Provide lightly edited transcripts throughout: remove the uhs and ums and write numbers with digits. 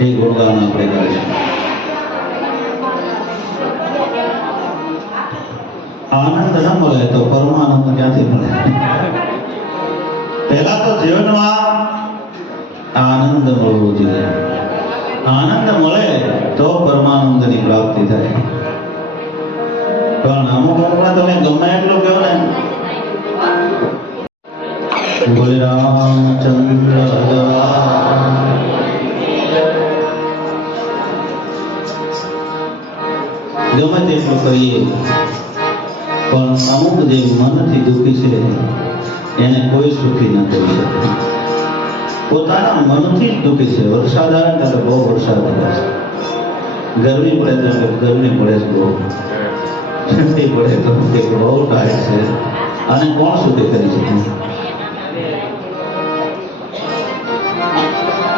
એ ગુણગાન આપણે કરીશું. આનંદ ન મળે તો પરમાનંદ ક્યાંથી મળે? પહેલા તો જીવનમાં આનંદ મળવો જોઈએ. આનંદ મળે તો પરમાનંદની પ્રાપ્તિ થાય. પણ અમુક અમુકમાં તમે ગમે એટલું કહો ને, બોલે રામચંદ્ર ગમે તેટલું કહીએ, પણ અમુક જે મનથી દુઃખી છે એને કોઈ સુખી ન કરી શકે. પોતાના મનથી જ દુઃખી છે. વરસાદ આવે ત્યારે બહુ વરસાદ આવે છે, ગરમી પડે ત્યારે ગરમી પડે છે બહુ, ઠંડી પડે તો કે બહુ ટાઈટ છે, અને કોણ સુખી કરી શકે?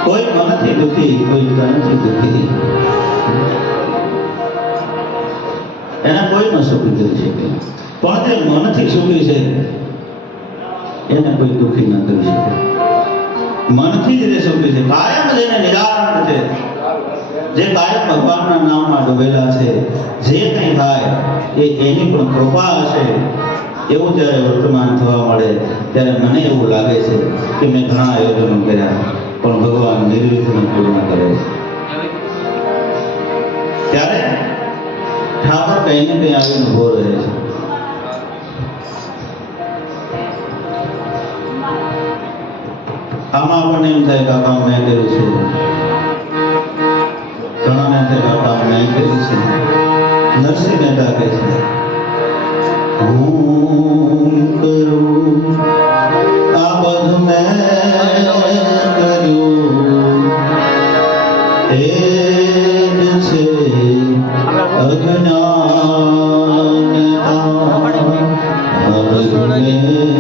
કોઈ મનથી દુઃખી, કોઈ તનથી દુઃખી, એને કોઈ ન સુખી કરી શકે. પણ જે મનથી સુખી છે એને કોઈ દુઃખી ન કરી શકે. મનથી જ જે સુખી છે, કાયમ જેને નિરાનંદ છે, જે કાયમ ભગવાનના નામમાં ડૂબેલા છે, જે કંઈ થાય એ એની પણ કૃપા હશે એવું જ્યારે વર્તમાન થવા મળે ત્યારે મને એવું લાગે છે કે મેં ઘણા આયોજનો કર્યા પણ ભગવાન નિર્વિઘ્ન પૂર્ણ કરે છે. ત્યારે ઠાકોર કંઈ ને કંઈ આવીને ઉભો રહે છે. આમાં આપણને એમ થાય કાકા મેં કર્યું છે, ઘણાને એમ થાય કાકા મેં કર્યું છે. નરસિંહ મહેતા કહે છે, હું કરું આ બધું મેં કર્યું, એ જ છે અજ્ઞાનતા. આ બધું મેં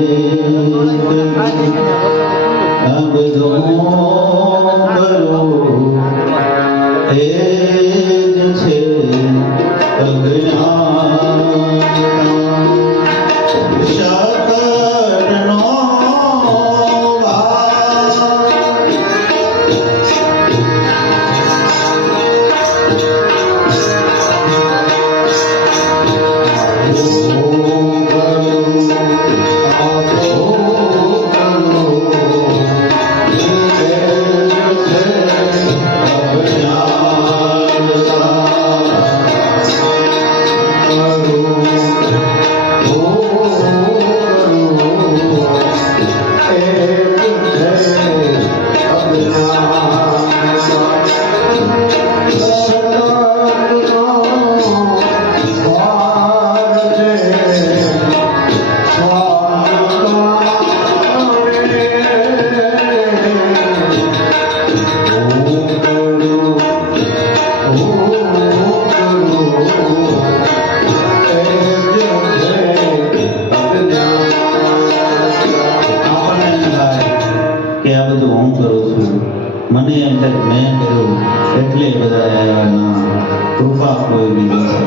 મને એમ થાય મેં કર્યું એટલે બધા આવ્યા ના, કૃપા કોઈ બીજી છે.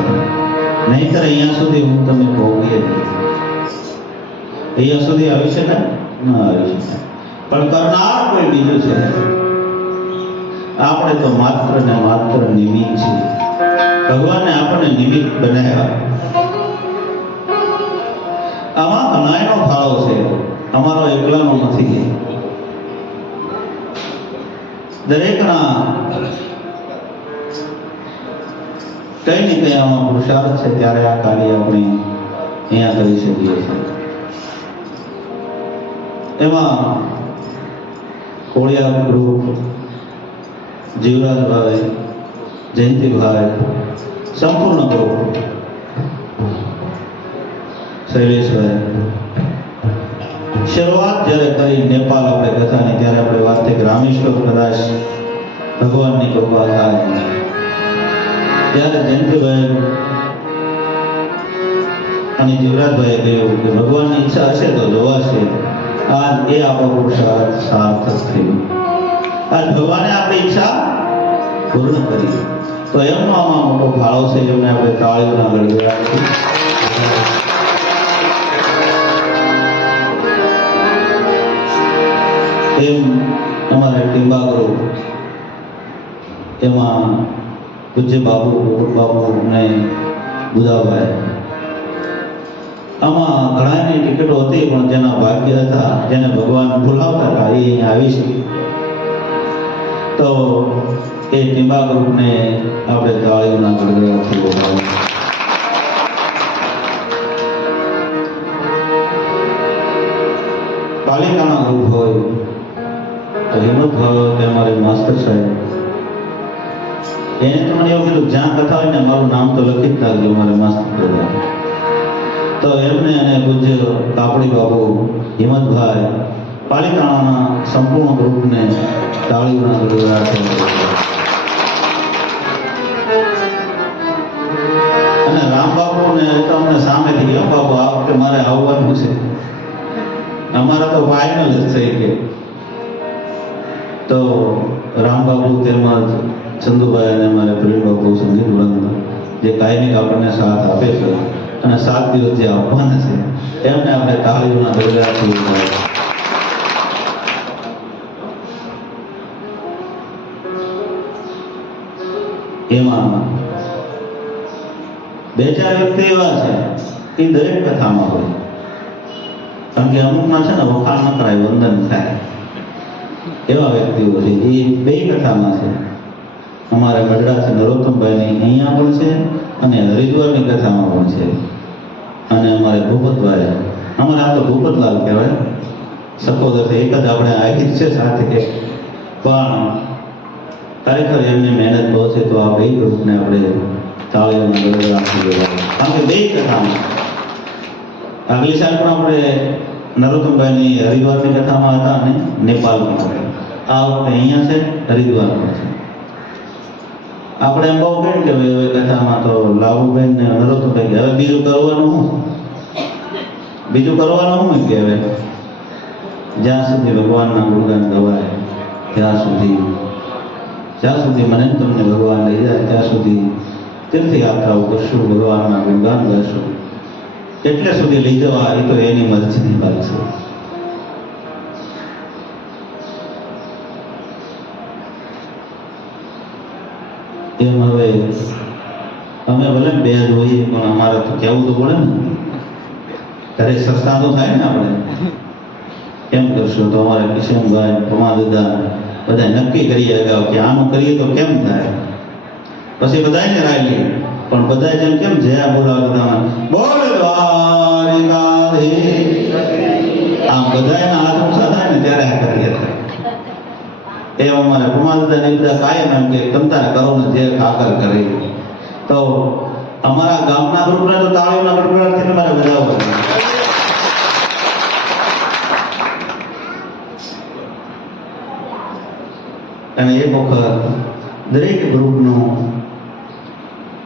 નહીંતર અહીંયા સુધી હું તમે ભોગીએ, અહીંયા સુધી આવી શકે ના આવી શકે, પણ કરનાર કોઈ બીજું છે. આપણે તો માત્ર ને માત્ર નિમિત્ત છીએ. ભગવાને આપણને નિમિત્ત બનાવ્યા. આમાં ઘણાયનો ફાળો છે, અમારો એકલાનો નથી. દરેકના કઈ ને કઈ આમાં પુરુષાર્થ છે, ત્યારે આ કાર્ય આપણે અહીંયા કરી શકીએ છીએ. એમાં કોળિયા ગ્રુપ, જીવરાજભાઈ, જયંતિભાઈ, સંપૂર્ણ ગ્રુપ, શૈલેષભાઈ, શરૂઆત જ્યારે કરી નેપાલ આપણે કથાની, ત્યારે આપણે વાત થઈ રામેશ્વર કદાચ ભગવાનની કૃપા થાય ત્યારે જયંતિભાઈ અને જીવરાજભાઈએ કહ્યું કે ભગવાનની ઈચ્છા હશે તો જોવાશે. આજ એ આપણો પુરુષાર્થ સાર્થક થયો. આજ ભગવાને આપણી ઈચ્છા પૂર્ણ કરી. તો એમનો આમાં મોટો ફાળો છે, એમને આપણે તાળીઓના ગળગળાટ આપીએ. એમ અમારા ટીમ્બા ગ્રુપ એમાં પૂજ્ય બાપુ ને બુધાભાઈ, આમાં ઘણાની ટિકિટો હતી, પણ જેના ભાગ્ય હતા, જેને ભગવાન બોલાવતા હતા, એ અહીંયા આવી શકે. તો એ ટીંબા ગ્રુપને આપણે તાળીઓના ગડગડાટથી બોલાવીએ. પાલિકાના ગ્રુપ હોય તો હિંમતભાઈ કે અમારે માસ્ટર સાહેબ, એને તો મને એવું કીધું જ્યાં કથા હોય ને મારું નામ તો લખી જ નાખજો મારે માસ્ટર પ્રધાન. તો એમને અને પૂજ્ય કાપડી બાબુ, હિંમતભાઈ, પાલિકાના સંપૂર્ણ ગ્રુપને તાળીઓના ગડગડાટથી અને રામબાપુને તમને સામેથી, બાબુ આ વખતે મારે આવવાનું છે, અમારા તો ફાઇનલ જ થઈ ગઈ. તો રામબાબુ તેમજ ચંદુભાઈ અને અમારે પ્રવીણબાબુ સંગીત વૃંદ જે કાયમિક આપણને સાથ આપે છે અને 7 દિવસ જે આપવાના છે એમને આપણે તાળીઓના ગડગડાટથી ઉઠાવીએ. એમાં 2-4 વ્યક્તિ એવા છે એ દરેક કથામાં હોય, કારણ કે અમુકમાં છે ને વખાણ ન કરાય, વંદન થાય, એવા વ્યક્તિઓ છે. એ 2 કથામાં છે. અમારા ગઢડા છે નરોત્તમભાઈની અહીંયા પણ છે અને હરિદ્વારની કથામાં પણ છે. અને અમારે ભૂપતભાઈ, અમારે આ તો ભૂપતલાલ કહેવાય, સકોદરથી એક જ આપણે આવી છે સાથે, પણ ખરેખર એમની મહેનત બહુ છે. તો આ 2 ગ્રુપને આપણે તાળીઓના ગડગડાટથી બોલાવીએ, કારણ કે 2 કથામાં. આગલી સાલ પણ આપણે નરોત્તમભાઈની હરિદ્વારની કથામાં હતા અને નેપાળમાં હતા. આ વખતે અહીંયા છે, હરિદ્વારમાં છે. આપણે એમ બહુ કહીએ કે હવે કથામાં તો લાભુબેન ને નરોત્તમભાઈ હવે બીજું કરવાનું શું કે હવે જ્યાં સુધી ભગવાનના ગુણગાન ગવાય ત્યાં સુધી મને તમને ભગવાન લઈ જાય ત્યાં સુધી તીર્થયાત્રાઓ કરશું, ભગવાનના ગુણગાન ગાશું. એટલે સુધી લઈ જવા એ તો એની મરજીની વાત છે. એમ હવે અમે ભલે 2 જોઈએ, પણ અમારે તો કહેવું તો પડે ને, ઘરે સસ્તા તો થાય ને. આપણે કેમ કરશું? તો અમારે કિશનભાઈ, પ્રમાદદા બધા નક્કી કરીએ અગાઉ કે આનું કરીએ તો કેમ થાય. પછી બધાને રાય લઈએ, પણ બધા જેમ કેમ જયા બોલાવતા બોલ દ્વારિકાધીશ, આમ બધાના હાથ ઊંચા થાય ને ત્યારે આ કરીએ. એ અમારે પ્રમાદદાને બધા કાયમ એમ કે તમતારે કરો ને જે કાકર કરે. તો અમારા ગામના ગ્રુપને તો તાળીઓના ગડગડાટથી અમારે બજાવવાનું. અને એક વખત દરેક ગ્રુપનું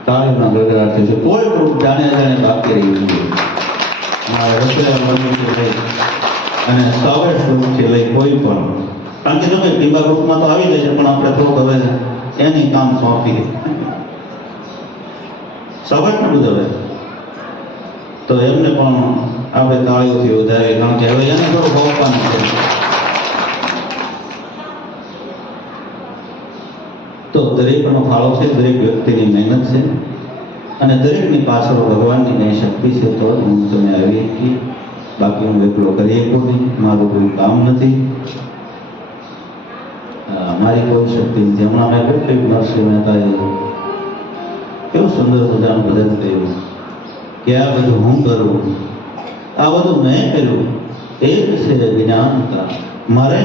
તાળીઓના ગડગડાટથી છે. કોઈ ગ્રુપ જાણે બાકી રહી નથી. અમારે રસોઈયા મંડળથી લઈ અને સવેશ ગ્રુપથી લઈ કોઈ પણ, કારણ કે તમે ટીંબા ગ્રુપમાં તો આવી જશે, પણ આપણે થોડુંક હવે એની કામ સોંપીએ. સવેશને બુધાવે તો એમને પણ આપણે તાળીઓથી વધારીએ, કારણ કે હવે એને થોડું ભોગવાનું છે. તો દરેકનો ફાળો છે, દરેક વ્યક્તિની મહેનત છે અને દરેકની પાછળ ભગવાનની કઈ શક્તિ છે. તો હું તમે આવી શકીએ, બાકી હું એકલો કરી શકું નહીં, મારું કોઈ કામ નથી, મારી કોઈ શક્તિ નથી. હમણાં મેં કેટલીક નરસિંહ મહેતાએ કેવું સુંદર મજાનું ભજન કર્યું કે આ બધું હું કરું, આ બધું મેં કર્યું, એ જ છે જ્ઞાનતા. મારે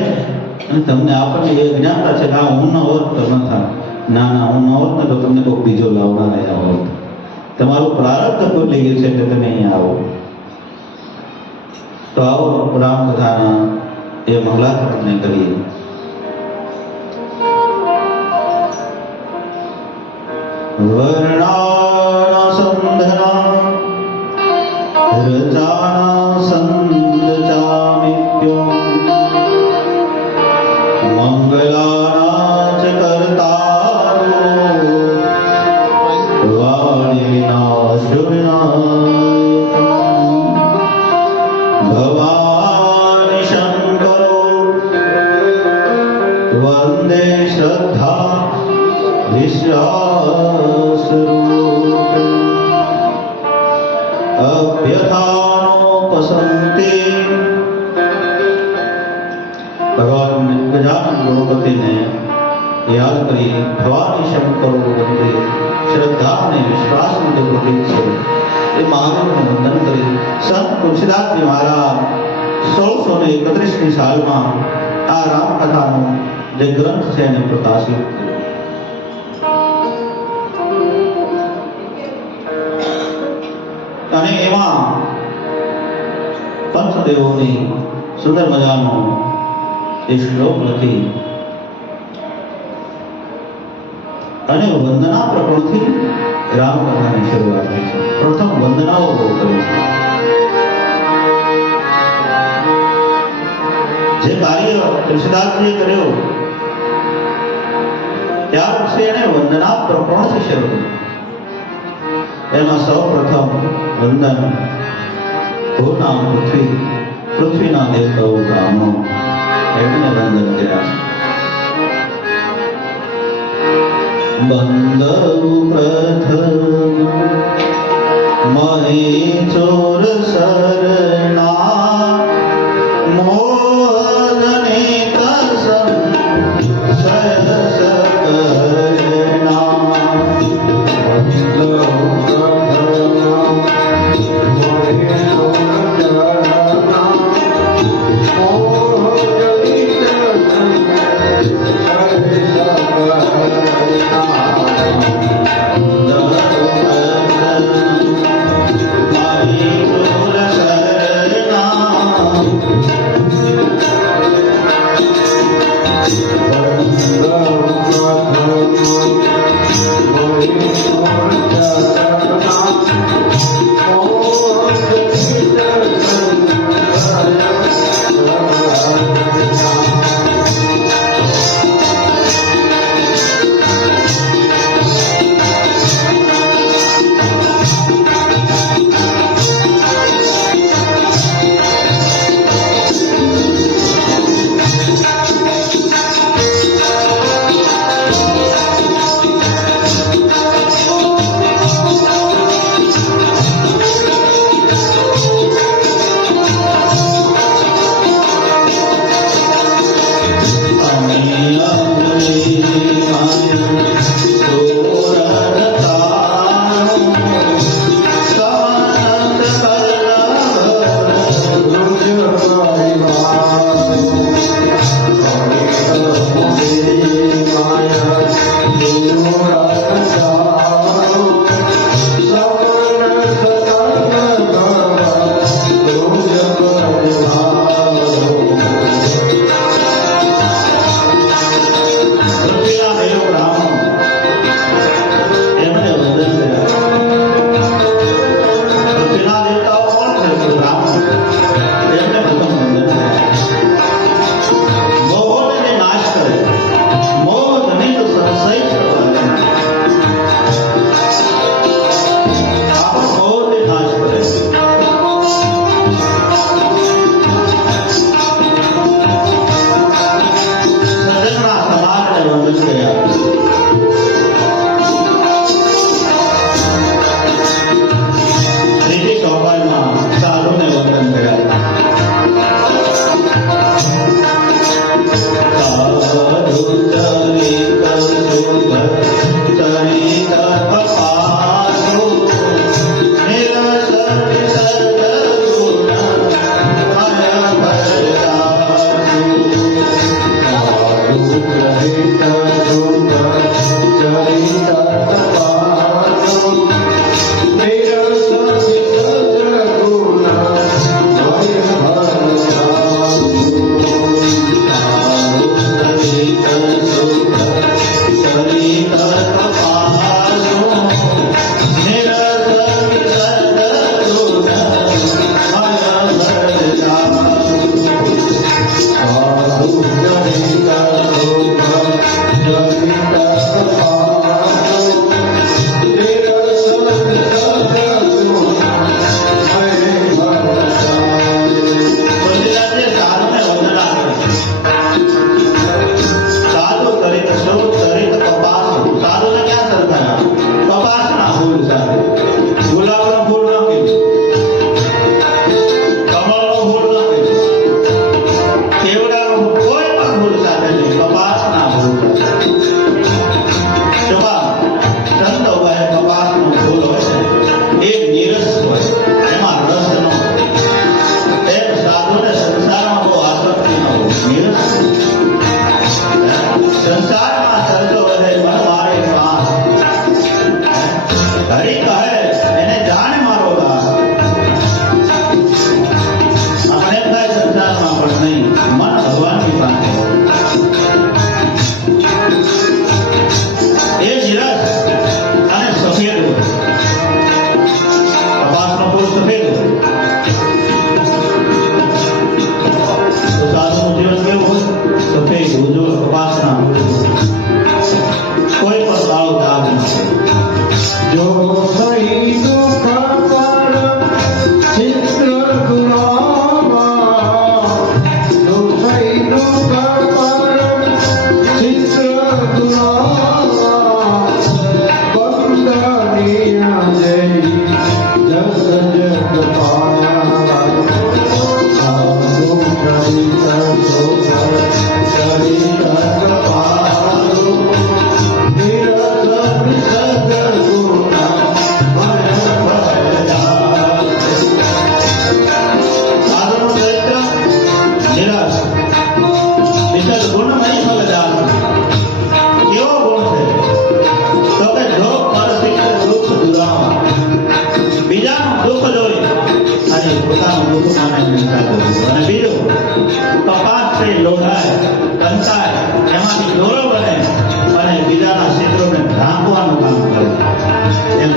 અને તમને આપણને એ જ્ઞાનતા છે કે આ હું ન હોત તો ન થાય. ના, હું ન હોત ને તો તમને કોઈ બીજો લાવવા રહ્યા હોત. તમારું પ્રારબ્ધ ખોલી ગયું છે કે તમે અહીંયા આવો. તો આવો રામકથાના એ મંગલાચરણને કરીએ. વર્ણાના સંધના રચાના સંદચામિત્યો મંગલાના ચ કર્તારો વાણીના શુભનાય ભવાની શંકરો વંદે શ્રદ્ધા વિશ્વાસરૂપ અભ્યથાનો પસંતે ભગવાન ગજાનન ગણપતિને યાદ કરી ભવાની શંકરો વંદે શ્રદ્ધા અને વિશ્વાસનું જે પ્રતીક છે એ મહાદેવનું વંદન કરી સંત તુલસીદાસજી મહારાજ 1631ની સાલમાં આ રામકથાનો જે ગ્રંથ છે એને પ્રકાશિત કર્યો અને એમાં પંચદેવોની સુંદર મજાનો એ શ્લોક લખી અને વંદના પ્રકરણથી રામકથાની શરૂઆત થઈ છે. પ્રથમ વંદનાઓ બહુ કરે છે. જે કાર્ય તુલસીદાસજીએ કર્યો ત્યાર પછી એને વંદના પ્રકરણથી શરૂ કર્યું. એમાં સૌ પ્રથમ વંદન ભૂનામ પૃથ્વીના દેવતાઓ બ્રાહ્મણો એમને વંદન કર્યા છે. બંદરુ પ્રથમ મહેચોર શરણા મોહને તસમ સરસ કરના બંદરુ પ્રથમ મહેચોર શરણા મોહને ઉજ્જવળ કપાસના કોઈ પણ દાળો દાગ નથી. જો સહી દુઃખ પર ચિત્ર દુરાવા, જો સહી દુઃખ પર ચિત્ર દુરાવા, બંદનિયા જય જસ જગ પાયા, સાધુ ચરિત સોપર ચરિત કપાલો,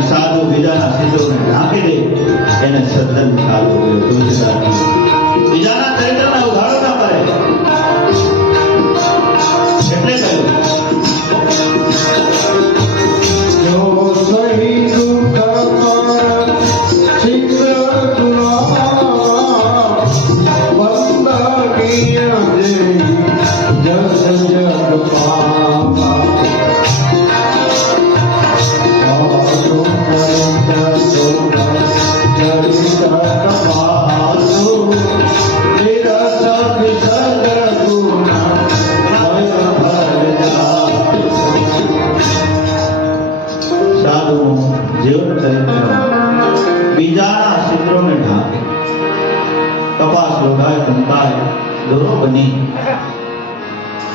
સાધુ બીજાના છિદ્રોને ઢાંકી દે એને સદન ચાલુ બીજાના ચરિત્રને ઉઘાડો ના કરે એટલે કહ્યું જો સહી દુઃખ પર ચિત્ર દુરાવા, બંદનિયા જય જસ જગ પાયા, બીજાના છિદ્રોને ઢાંકે, કપાસ લોઢાય કંકાય દોરો બની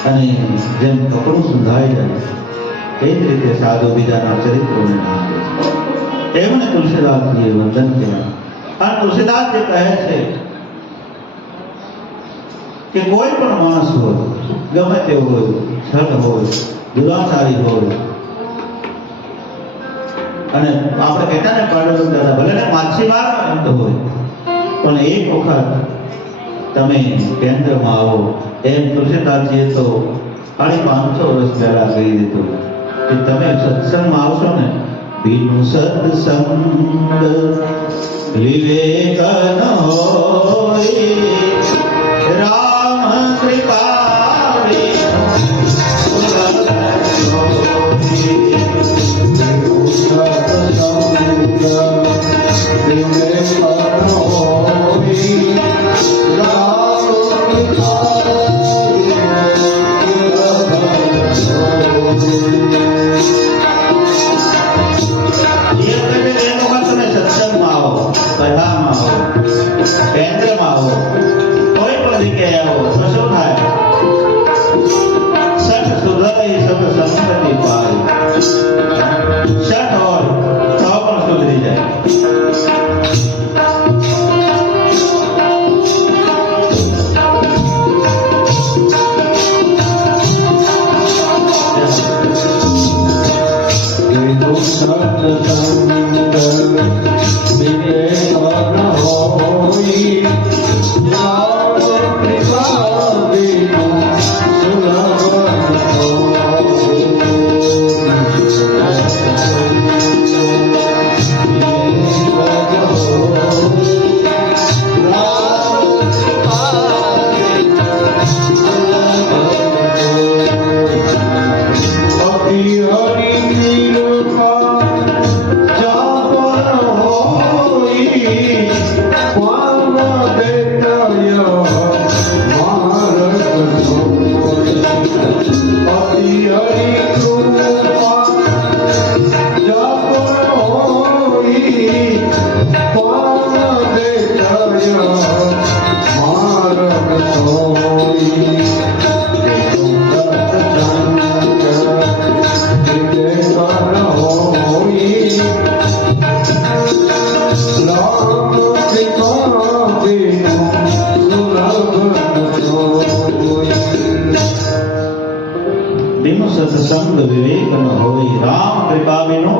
અને જેમ કપડું સુધાઈ જાય એ જ રીતે સાધુ બીજાના ચરિત્રોને ઢાંકે. એમને તુલસીદાસજીએ વંદન કર્યા. અને તુલસીદાસ જે કહે છે કે કોઈ પણ માણસ હોય, ગમે તે હોય, છલ હોય, દુરાચારી હોય, અને આપણે કહેતા ને પાડોશી દાદા ભલે ને માછીમાર હોય પણ એક વખત તમે કેન્દ્રમાં આવો, એમ તુલસીદાસજીએ તો 550 વર્ષ પહેલા કહી દીધું કે તમે સત્સંગમાં આવશો ને, બીનું સત્સંગ વિવેક ન હોય, રામ કૃપા સત્સંગ વિવેક ન હોય, રામ કૃપા વિનો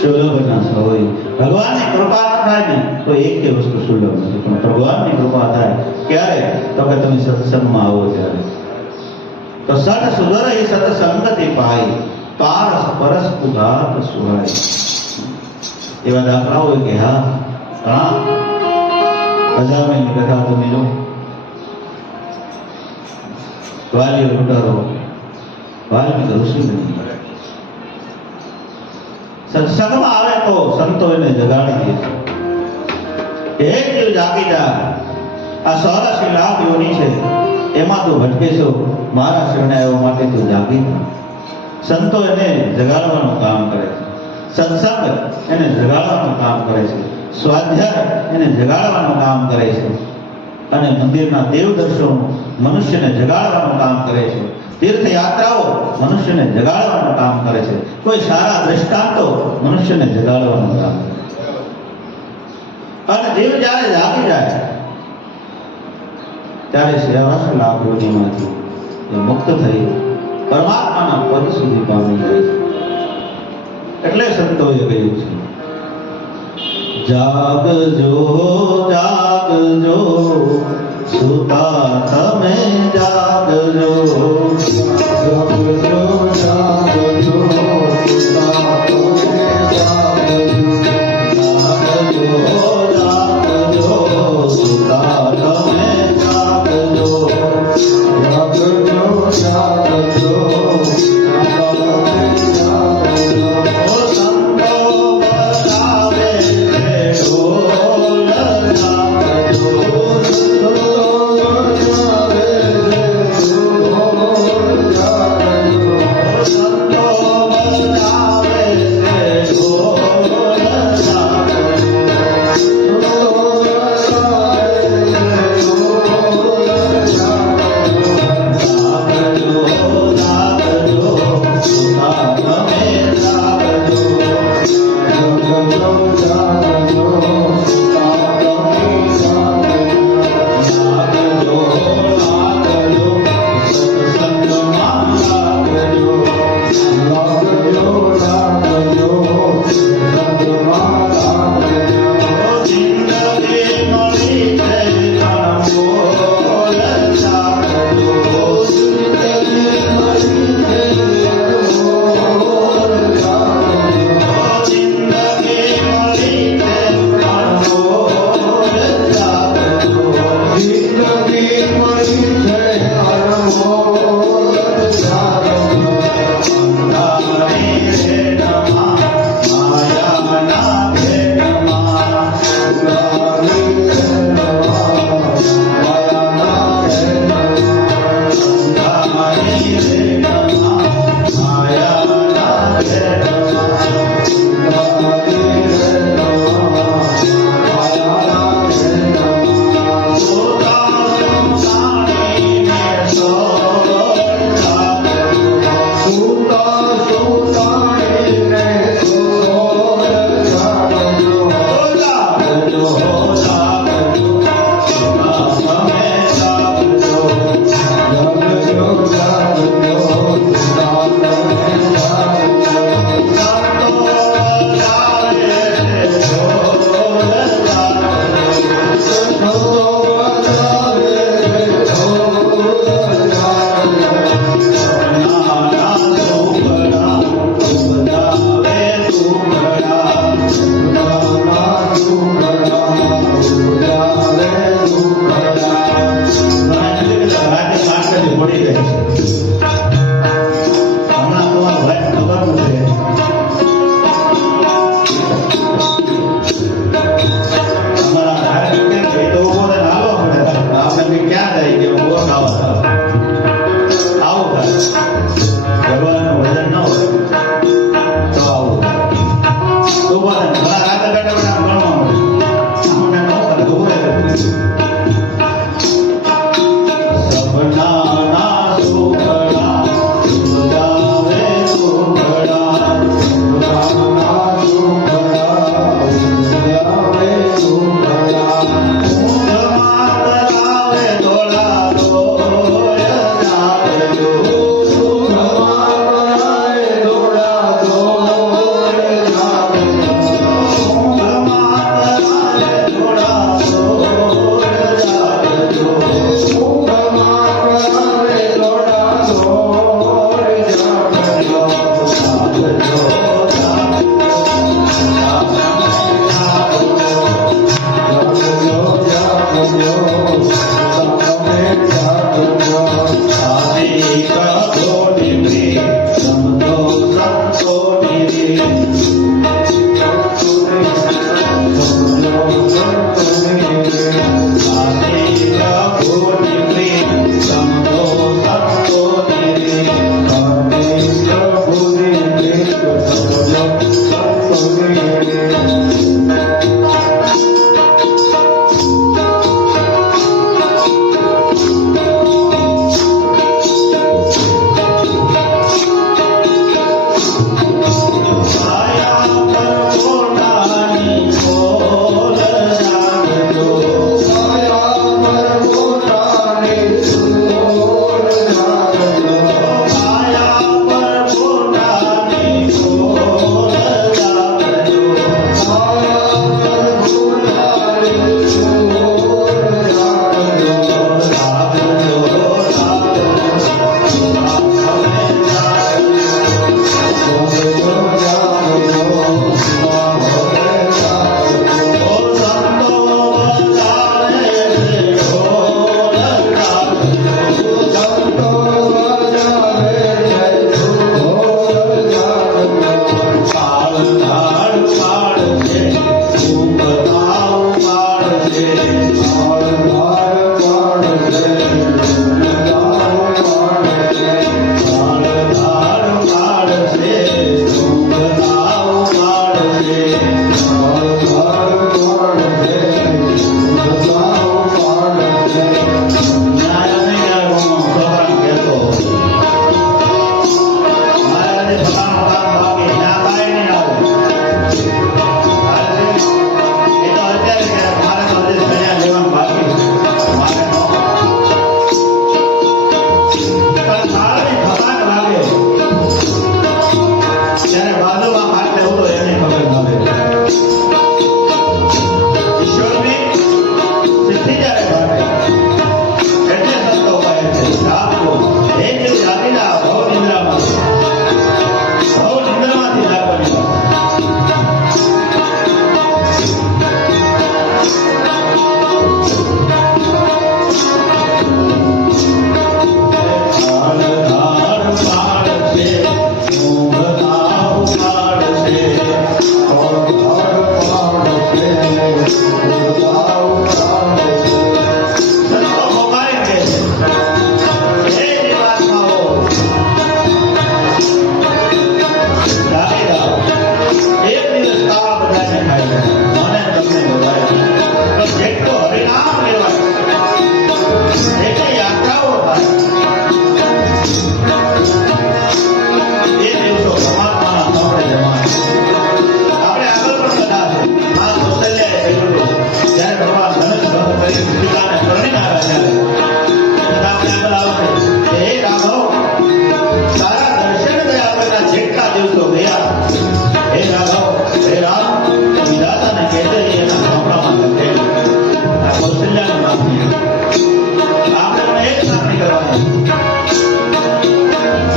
સુલભ ન હોય. ભગવાનની કૃપા ન થાય ને તો એક વસ્તુ સુલભ નથી, પણ ભગવાનની કૃપા થાય ક્યારે? તો કે તમે સત્સંગમાં આવો ત્યારે. તો સત સુધર એ સત્સંગતિ પાય પારસ પરસ પુગાત સુહાય. એવા દાખલાઓ કે હા હા અજામિલની કથા તમે લો. વાલીઓ લૂંટારો વાલ્મીક ઋષિ બની ગયા. સત્સંગમાં આવે તો સંતો એને જગાડી દે છે. એક દિલ જાગી જા, આ 84 લાખ યોની છે એમાં તું ભટકે છો, મારા શરણે આવવા માટે તું જાગી જા. સંતો એને જગાડવાનું કામ કરે છે. સત્સંગ એને જગાડવાનું કામ કરે છે. સ્વાધ્યાય એને જગાડવાનું કામ કરે છે. અને મંદિરના દેવ દર્શનો મનુષ્યને જગાડવાનું કામ કરે છે. તીર્થયાત્રાઓ મનુષ્યને જગાડવાનું કામ કરે છે. કોઈ સારા દ્રષ્ટાંતો મનુષ્યને જગાડવાનું કામ કરે છે. અને જીવ જ્યારે જાગી જાય ત્યારે 84 લાખ યોનિમાંથી એ મુક્ત થઈ પરમાત્માના પદ સુધી પામી જાય છે. એટલે સંતોએ કહ્યું છે જાગજો જાગજો સુતા તમે જાગજો. જાગજો જાગજો સુતા તમે જાગજો. જાગજો જાગજો સુતા તમે જાગજો. જાગજો જાગજો સુતા તમે જાગજો. ઓ સંતો બરાવે છે ઢોલ જાગજો. જાગજો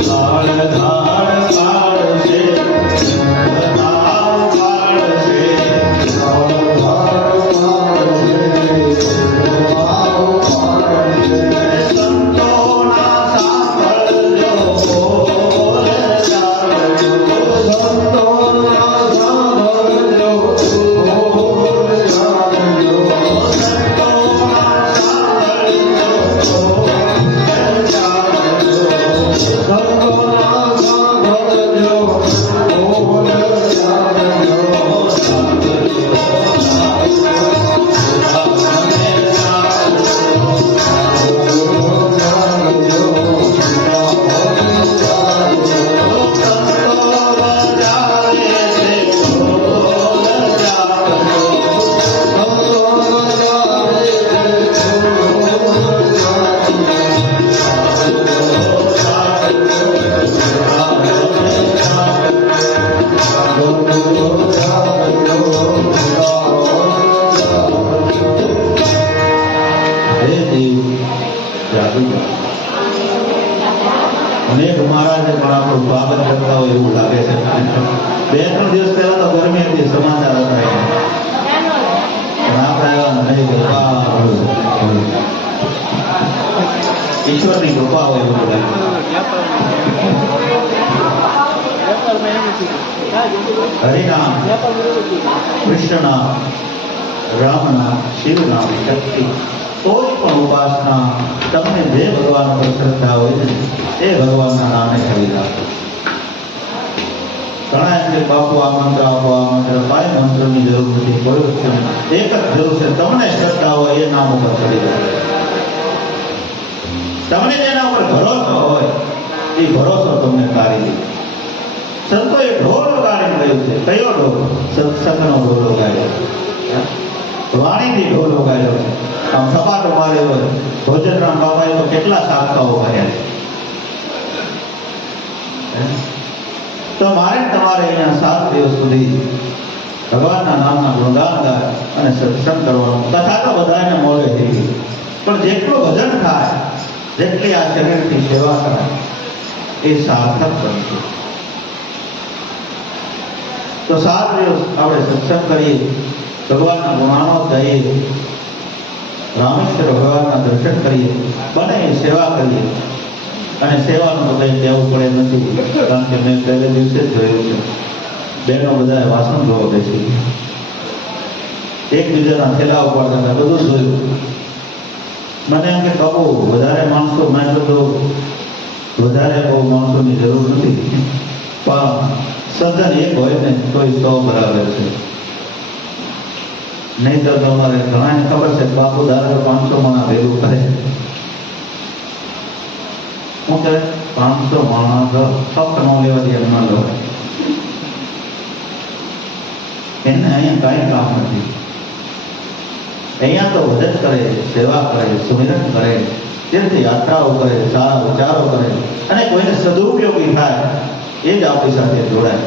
કાળ ધાડ કાઢશે, ધાવ કાઢશે. સંતોના સાંભળજો બોલ જાગજો. સંતોના સાંભળજો બોલ જાગજો. મેઘ મહારાજે પણ આપણું સ્વાગત કરતા હોય એવું લાગે છે. 2-3 દિવસ પહેલા તો ગરમી હતી, સમાચાર હતા પણ આપણે આવ્યા નહીં. ઈશ્વરની કૃપા હોય એવું લાગે. હરિનામ, કૃષ્ણનામ, રામનામ, શિવનામ, શક્તિ, કોઈ પણ ઉપાસના તમને જે ભગવાન પર શ્રદ્ધા હોય ને એ ભગવાનના નામે કરી રાખો. ઘણા એમ કે બાપુ આ મંત્ર આપો, આ મંત્ર, કાંઈ મંત્રની જરૂર નથી, કોઈ વસ્તુ એક જ જરૂર છે, તમને શ્રદ્ધા હોય એ નામ ઉપર કરી રાખો. તમને જેના ઉપર ભરોસો હોય એ ભરોસો તમને કાઢી દે. સંતોએ ઢોલ વગાડીને કહ્યું છે. કયો ઢોલ? સત્સંગનો ઢોલ વગાડ્યો, વાણીથી ઢોલ વગાડ્યો. આમ સપાટો માર્યો હોય. ભોજનરામ બાબાએ તો કેટલા સાર્થકો કર્યા છે. તો મારે તમારે અહીંયા 7 દિવસ સુધી ભગવાનના નામના ગુણગાન ગાય અને સત્સંગ કરવાનો. કથા તો બધાને મળે છે, પણ જેટલું ભજન થાય, જેટલી આ શરીરથી સેવા થાય એ સાર્થક બનશે. તો 7 દિવસ આપણે સત્સંગ કરીએ, ભગવાનના ગુણાનો ગાઈએ, રામેશ્વર ભગવાનના દર્શન કરીએ, બને એ સેવા કરીએ. અને સેવાનું તો કંઈ કહેવું પડે નથી, કારણ કે મેં પહેલે દિવસે જ જોયું છે. બહેનો બધા વાસણ ધોવા બેસી, એકબીજાના થેલા ઉપાડતા હતા, બધું જોયું. મને એમ કે કહો વધારે માણસો, મેં તો વધારે બહુ માણસોની જરૂર નથી, પણ સજ્જન એક હોય ને તોય 100 બરાબર છે. નહીં તો તમારે ઘણાને ખબર છે બાપુ ધારો 500 માણા ભેગું કરે. શું કરે? 500 માણા ફક્ત ન લેવા દે, ન લો. એને અહીંયા કાંઈ કામ નથી. અહીંયા તો ભજન કરે, સેવા કરે, સુમિરન કરે, તીર્થયાત્રાઓ કરે, સારા વિચારો કરે અને કોઈને સદુપયોગી થાય એ જ આપણી સાથે જોડાય.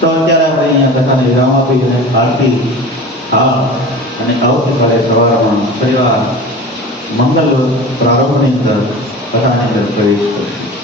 તો અત્યારે આપણે અહીંયા કથાને વિરામ આપી અને આરતી અને આવતીકાલે સવારમાં પરિવાર મંગલ પ્રારંભની અંદર કથાની અંદર પ્રવેશ કરીશું.